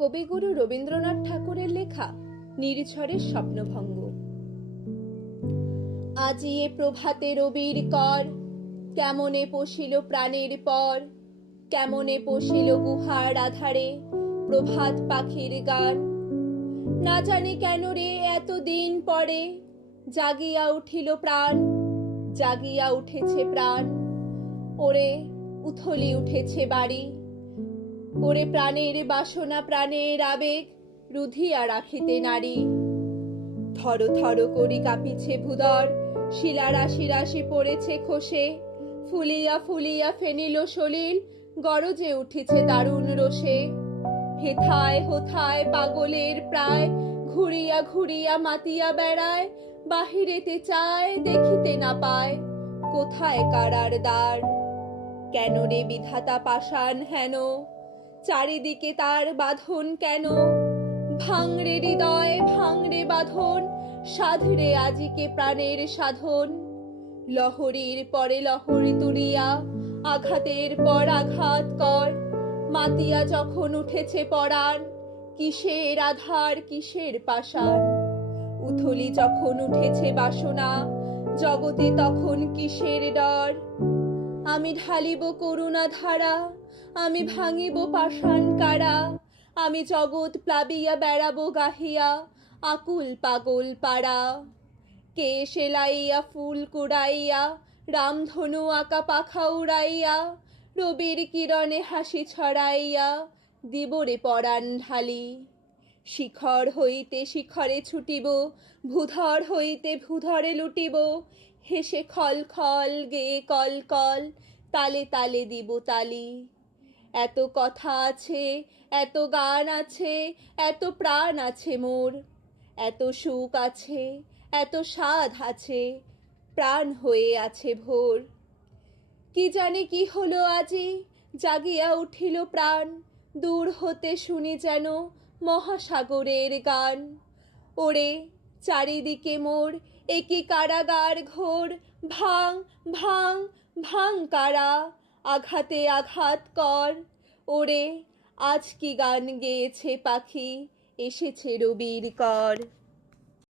কবিগুরু রবীন্দ্রনাথ ঠাকুরের লেখা নির্ঝরের স্বপ্নভঙ্গ। আজি এ প্রভাতে রবির কর, কেমনে পশিল প্রাণের পর, কেমনে পশিল গুহার আধারে প্রভাত পাখির গান। না জানি কেন রে এতদিন পরে জাগিয়া উঠিল প্রাণ, জাগিয়া উঠেছে প্রাণ। ওরে উথলি উঠেছে বাড়ি, ওরে প্রাণের বাসনা প্রাণের আবেগ রুধিয়া রাখিতে নারী। থর থর করি কাঁপিছে ভূদর, শিলা রাশি রাশি পড়েছে খসে, ফুলিয়া ফুলিয়া ফেনিল সলিল গরজে উঠেছে দারুণ রোষে। হেথায় হোথায় পাগলের প্রায় ঘুরিয়া ঘুরিয়া মাতিয়া বেড়ায়, বাহিরেতে চায় দেখিতে না পায় কোথায় কারার দ্বার। কেন রে বিধাতা পাষাণ হেন, চারিদিকে তার বাঁধন কেন? ভাঙরে হৃদয় ভাঙরে বাঁধন, সাধরে আজিকে প্রাণের সাধন। লহরীর পরে লহরী তুলিয়া আঘাতের পর আঘাত কর, মাতিয়া যখন উঠেছে পরাণ কিসের আধার কিসের পাষাণ। উথলি যখন উঠেছে বাসনা জগতে তখন কিসের ডর। আমি ঢালিব করুণা ধারা, আমি ভাঙিব পাষাণ কারা, আমি জগৎ প্লাবিয়া বেড়াবো গাহিয়া আকুল পাগল পাড়া। কে সেলাইয়া ফুল কুড়াইয়া রামধনু আঁকা পাখা উড়াইয়া, রবির কিরণে হাসি ছড়াইয়া দিবরে পরাণ ঢালি। শিখর হইতে শিখরে ছুটিব, ভূধর হইতে ভূধরে লুটিব, হেসে খল খল গেয়ে কল কল তালে তালে দিব তালি। এত কথা আছে, এত গান আছে, এত প্রাণ আছে মোর, এত সুখ আছে, এত স্বাদ আছে, প্রাণ হয়ে আছে ভোর। কি জানি কি হলো আজি, জাগিয়া উঠিল প্রাণ, দূর হতে শুনি যেন মহাসাগরের গান। ওরে চারিদিকে মোর একি কারাগার ঘোর, ভাঙ ভাঙ ভাঙ কারা, আঘাতে আঘাত কর। ওরে আজ কি গান গেয়েছে পাখি, এসেছে রবির কর।